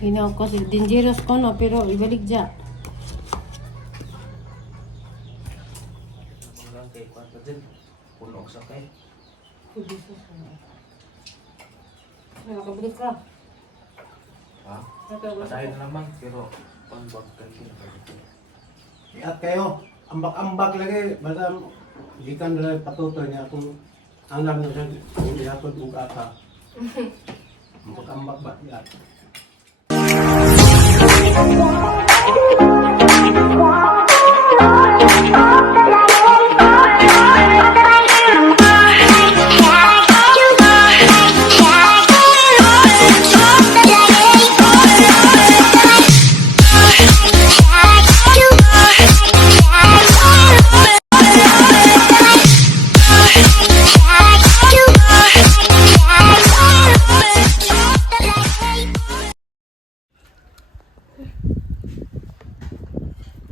Hinaw ko si dangerous ko no, pero ibalik dyan. Hanggang kay kwarta din. Puno sa kay. Nakabalik ka. Ha? Patay na naman, pero pangbag kayo. At kayo, ambak-ambak lagi. Basta ikan na patutoy niya kung anak na siya, hindi ako duga ka. Ambak-ambak ba yan?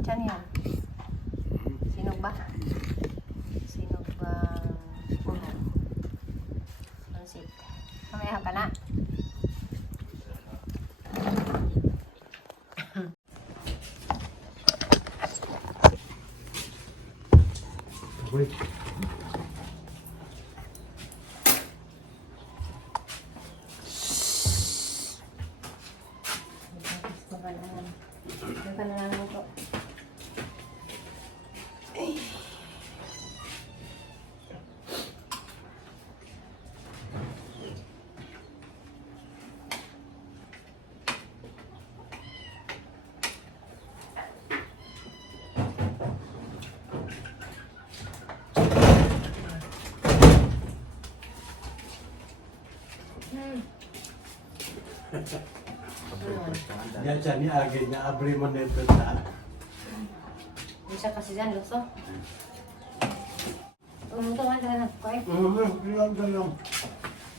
Diyan yan. Sinog ba? Sinog ba? Puno. Pansit. Mamaya ka na. Uy. Ito na lang ito. Yan siya ni Agi niya, abri man nito sa. Bisa kasi dyan, gusto. Ito man talaga na. Kuhay. Ilang galang.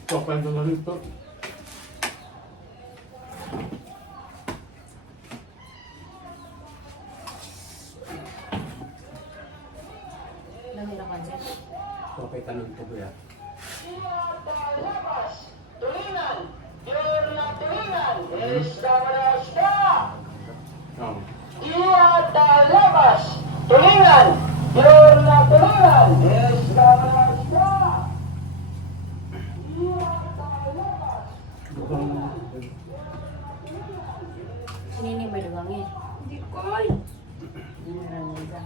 Topan ko na rito. Dami na pansit. Topay ka ng tubo yan. Oh. Labas, tulingan, yor na tulingan, es kamarasya. Bukang Sinini may duwangi. Hindi ko ay. Hindi na lang nila.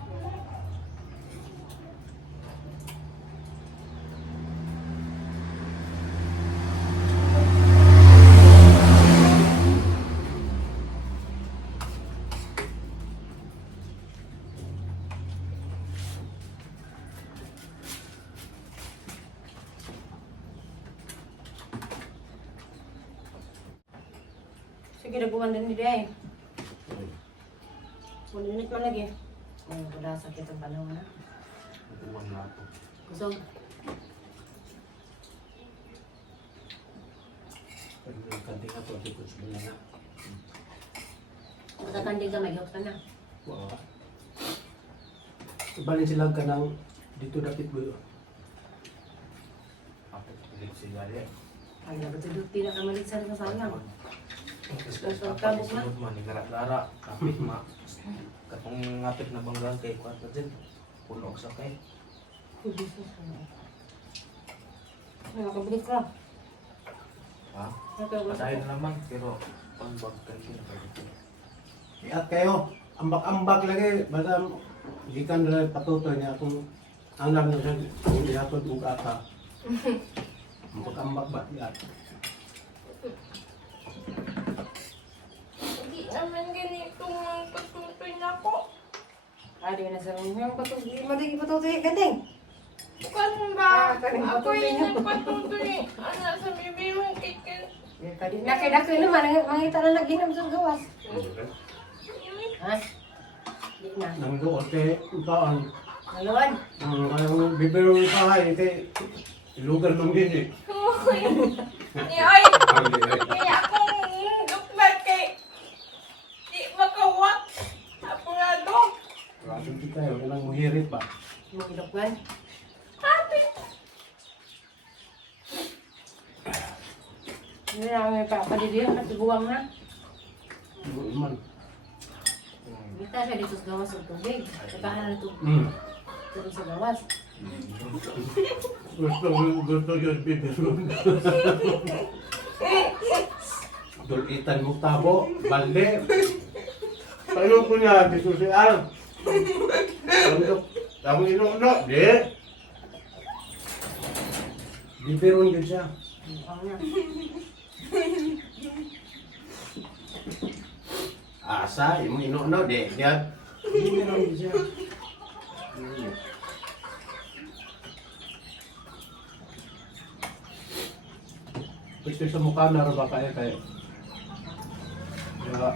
Sige, nagbuwan din nila eh. Malinit man lagi. Ay, wala sakit ang panahon na. Uwan na ito. Kusog. kanting na to, tikot sa na. Matakandig ka, may ka na. Wow. Ibalin sila ka ng dito dapit mo. Kapit ulit si Gali. Ay, nabatulog pinakamalit sa rin sayang. Kapit sunod man, igara-gara. Kapit ma. Katong ngapit na banggang kay kwarta din. Puno sa kay. Nakabalik ka. Ha? Patay na naman, pero pangbag kayo. At kayo, ambak-ambak lagi. Basta ikan na patutoy niya kung anak na siya, hindi ako duga ka. Ambak-ambak ba yan? Hindi naman ganito ang patutoy na ko. Ay, di na sa mga yung patuloy. Madagi patuloy. Gandeng. Kan ba? kaning Ako patutoy yung niyo. nagpatutoy. Anak sa bibi mo kikin. Nakidaki naman. Mangita na naginam sa gawas. Ha? Di na. Nang doon kay utaan. Ngayon. Ang bibiro ng kahay, kay lugar ng din eh. Ni ay. Ni akong duklat kay. Di makawat. Apurado. Rasin kita yun, walang muhirit ba? Yung ilokwan. Happy. Hindi na may papadilihan. Nagbuwang na. Man. Kita siya dito sa gawas ng tubig. Katahan na tubig. Mm. Dito sa gawas. Gusto yung bibiron. Dulitan mo tabo, balde. Paano ko niya, dito si Al. Ako inuuna, di. Bibiron din siya. Ang niya. Asa, yung inuuna, di. Diyan. Bibiron din siya. Pwede sa mukha na rin ba kaya kaya? Kaya,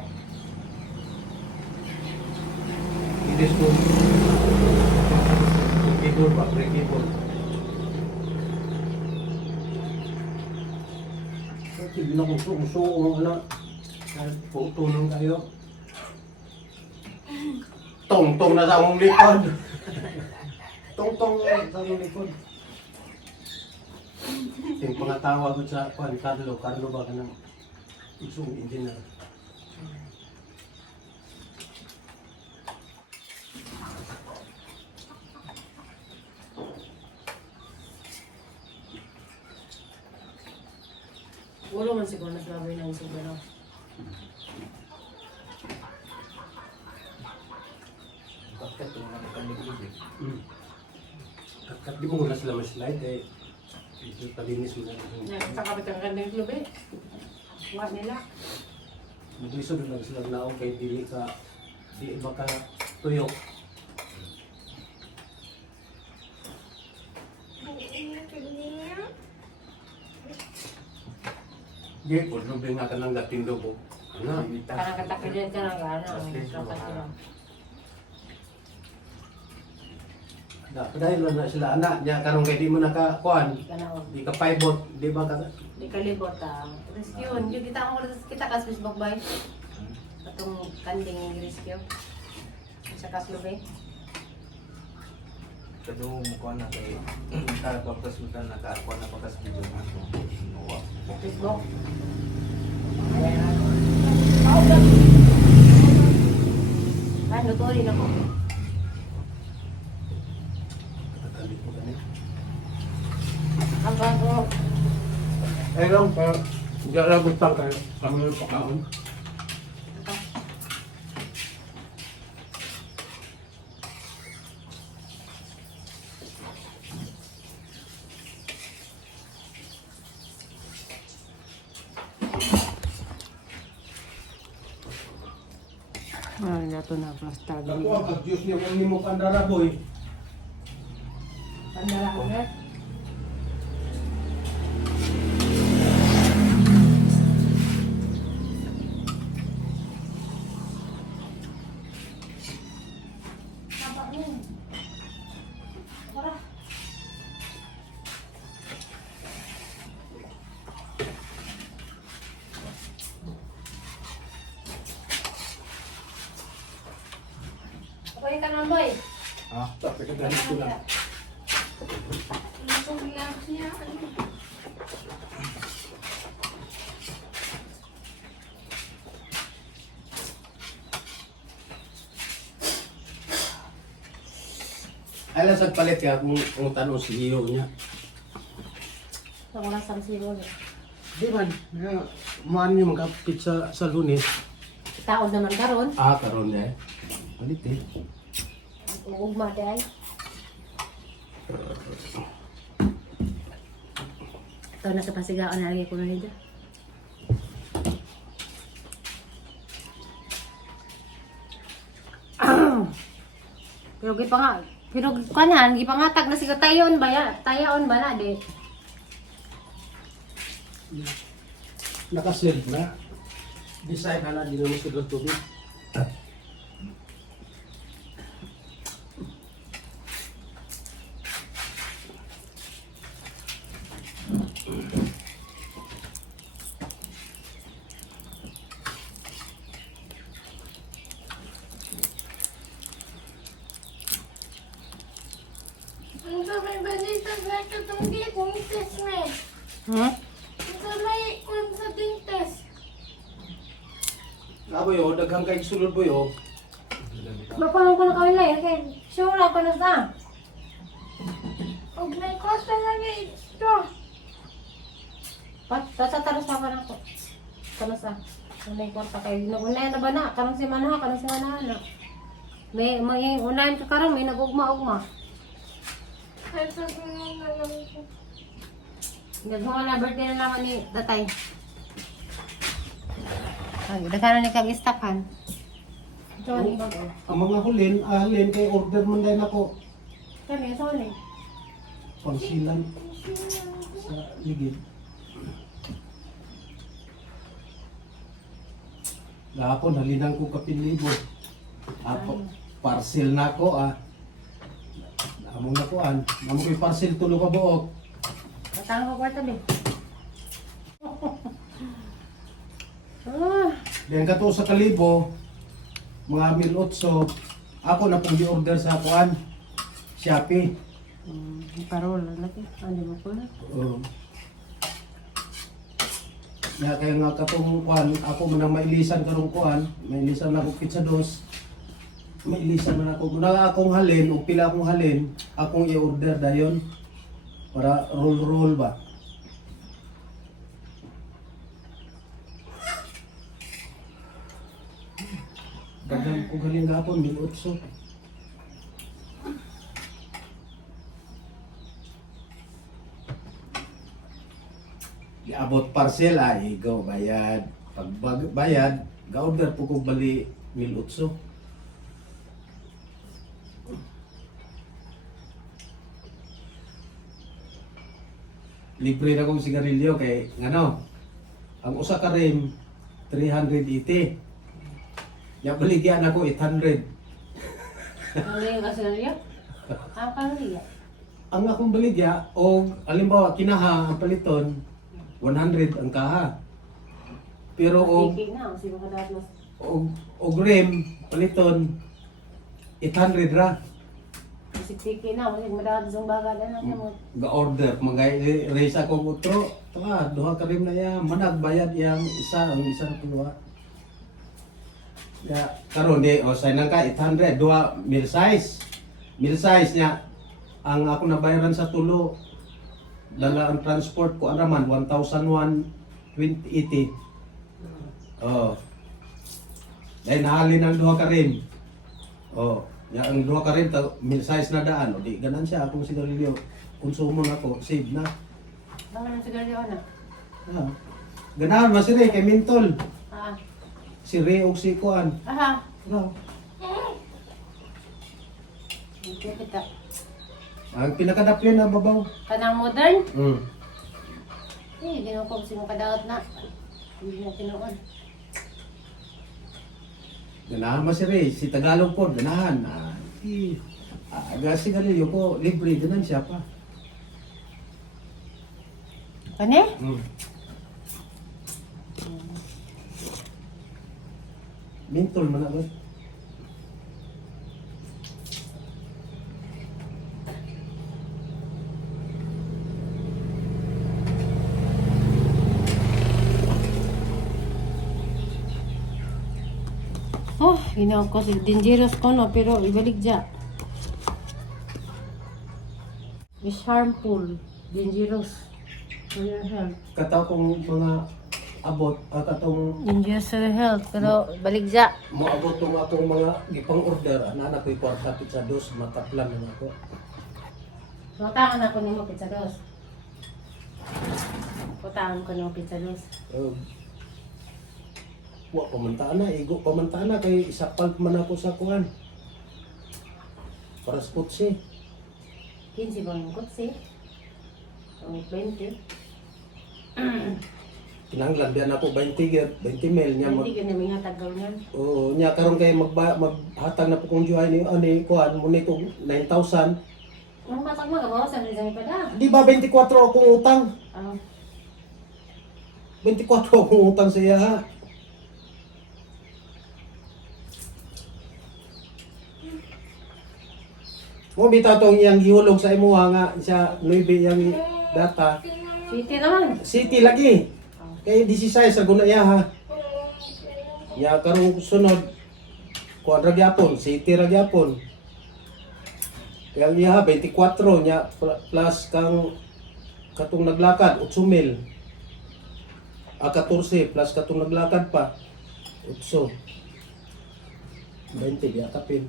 inis ko. Keyboard ba? Pre-keyboard. Sige na kung suong ano. Putulong kayo. Tong-tong na sa akong likod. Tong-tong na sa akong likod. Yung pangatawag ko sa Carlo ba ka ng isang engineer? Ulo man siguro na sinabi ng isang gano'n. Bakit yung mga kaniglig? At di mo na sila ma-slide eh. Ito palinis mo na. Nakakapit ang kandang club eh. Huwag nila. Mag-isod lang sila na okay, di iba ka tuyok. Di, kung lubing nga ka ng gatindo po. Ano? Karang katakilin ka ng gana. Dahil na sila anak niya, karong kay di mo nakakuan. Di ka paibot, di ba ka? Di kalibot ah. Rescue yun. Yung kita ko kita kas Facebook ba? Atong kanding rescue. Sa kaslube. Kadung mukha na kay tapos mo na nakakuha na pagkas video na ako. Nuwa. Facebook. Ano to rin ako. Katalit mo ganit. Ang bago. Eh lang, pero hindi lang gustang kayo. Kami yung pakaon. Ah, nato na basta. Ako ang pag-juice niya kung hindi mo pandara boy. Pandala ko na. Kunin ka naman, boy. Ha? Tapos ganit ko lang. Lusog lang siya. Ay lang sa palit ka kung tanong si Iyo niya. Sa wala sa siro. Di man, maan niyo magkapit sa Lunes. Taon naman karon. Ah, karon niya eh. Palit eh. Ugma day. Ito na sa pasigaan na lagi ko na nito. Pero gipa nga, pero kanan gipangatag na siga tayon ba ya? Tayaon ba na di? Nakasil na. Design na lang, di naman sa tubig. Ang sabay balita sa katunggi kung test me. Hmm? Ang sabay kung sa dentist. Kaboy, daghang kay sulod boy, oh. Mapalang ko na kawin lang. Okay, sure ako na sa. Huwag may kosa lagi ito. Taros pa ka na ko. Kanos ah. May kwarta kayo. Unayan na ba na? Karong si Manaha, karong si Manaha na. May unayan ka karong, may nag-ugma-ugma. Ay, sabihin na lang ko. Naghuman na birthday na naman ni Tatay. Ay, daghan na ni kag-istakan. Ito ni bago. Ang mga halin kay order man din ako. Kami, ito ni. Pangsilan sa ligid. Gahapon halinan ko kapilibo. Ako parcel na ko ah. Among nakuan, namo koy parcel tulo ka buok. Matang ko kwarta din. Ah, Then kato sa kalibo, mga 1,800, ako na pong di-order sa kuan. Shopee. parol lagi. Ano mo ko na? Ya kaya nga katong kuan, ako man ang mailisan karong kuan, mailisan na ako pizza dos. Mailisan man ako. Muna akong halin, o pila akong halin, akong i-order dayon para roll ba. Dagang ko galing gapon, 1,800. Abot parcel ay go bayad. Pag bayad, ga-order po kong bali 1,800. Libre na kong sigarilyo kay ngano. Ang usa ka rin 380. Ya baligyan ako 800. Ano yung kasinaryo? Ang kanariya. Ang akong baligya o halimbawa kinaha ang paliton 100 ang kaha. Pero Sige na, kasi makadaat mas. og rim paliton 800 ra. Sige na, kasi madaat sa bagay na mo. Ga-order magay raise ako utro. Taka duha ka rim na ya manag bayad yang isa ang isa na tuwa. Ya karon di o say nang ka 800 duha mil size. Mil size niya ang ako nabayaran sa tulo dala ang transport ko ano man 1,120.80. Oh. Dahil nahalin ang duha ka rin. Oh, ya ang duha ka rin mil size na daan. O di ganan siya akong sigarilyo. Konsumo na ko, save na. Baka nang sigarilyo na. Ah. Ganahan masire kay Mintol. Ah. Si Ray og si Kuan. Aha. Oh. Okay, kita. Ang pinakadaplin na babaw. Kanang modern? Mm. Eh, di naman ko kasi makadaot na. Hindi na tinuod. Ganahan masire si Tagalog po ganahan. Aga sigarilyo ko libre ganan siya pa. Ano? Mm. Mintol man ako. Oh, ginawa ko si dangerous ko no, pero ibalik dya. Is harmful, dangerous for your health. Kataw kong mga abot katong Dangerous for your health, pero balik dya. moabot tong akong mga gipang order anak ko'y kwarta pizza dos mataplan na ako. Putangan ako nimo pizza dos. Putangan ko nimo pizza dos. Wa pamantana igo pamantana kay isapal man ako sa kuan. Para sa kutsi. 15 bang kutsi. Ang 20. Kinahanglan biyan ako 20 mil niya Hindi ka namin hatagaw niyan. Oo, nya karon kay maghatag na po kong juhay ni ani kuan mo nito 9,000. Ang matag mga bawasan rin sa ipada. Di ba 24 akong utang? 24 akong utang sa iya ha. Mo bitaw tong iyang gihulog sa imuha nga siya 9 yang data. City naman. City lagi. Kay 16 sa guna iya ha. Nya karong sunod kuan ra gyapon, city ra gyapon. Kaya niya 24 nya plus kang katong naglakad 8,000. 14 plus katong naglakad pa 8. 20 di atapin.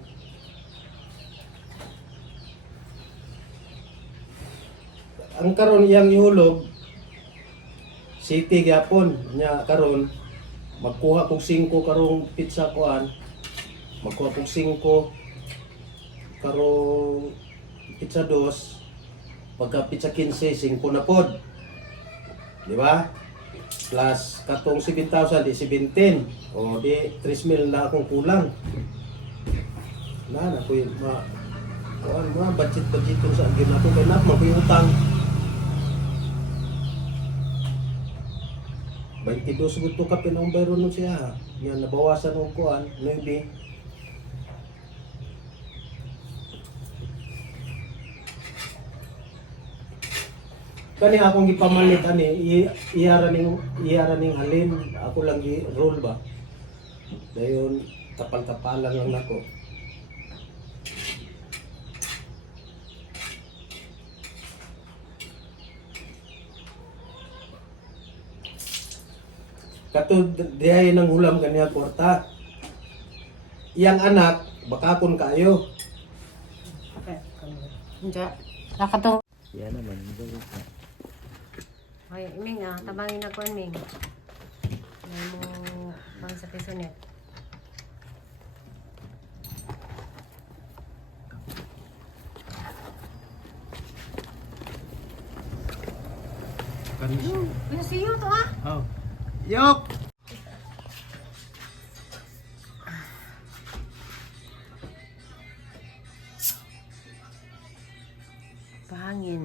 Ang karon iyang ihulog city gyapon nya karon magkuha kog 5 karong pizza kuan. Magkuha kog 5 karong pizza 2. Pagka pizza 15, 5 na pod. Di ba? Plus katong 7,000 di 17. O di 3,000 na akong kulang. Na ko yun kuan mga budget sa agin ako kay nak makoy utang. 22 gud to ka pinang bayro nun siya. Yan nabawasan og kuan 9. Kani akong gipamalit ani iyara ning halin ako lang gi roll ba. Dayon kapal-kapalan lang nako. Katud diay nang ulam kaniya kwarta. Iyang anak bakakon kayo. Diyan. Nakatong. Yan naman. Ay, Ming tabangin ako Ming. May mo pang sa pisonet. Siyo to Oh. Yok. Pahangin.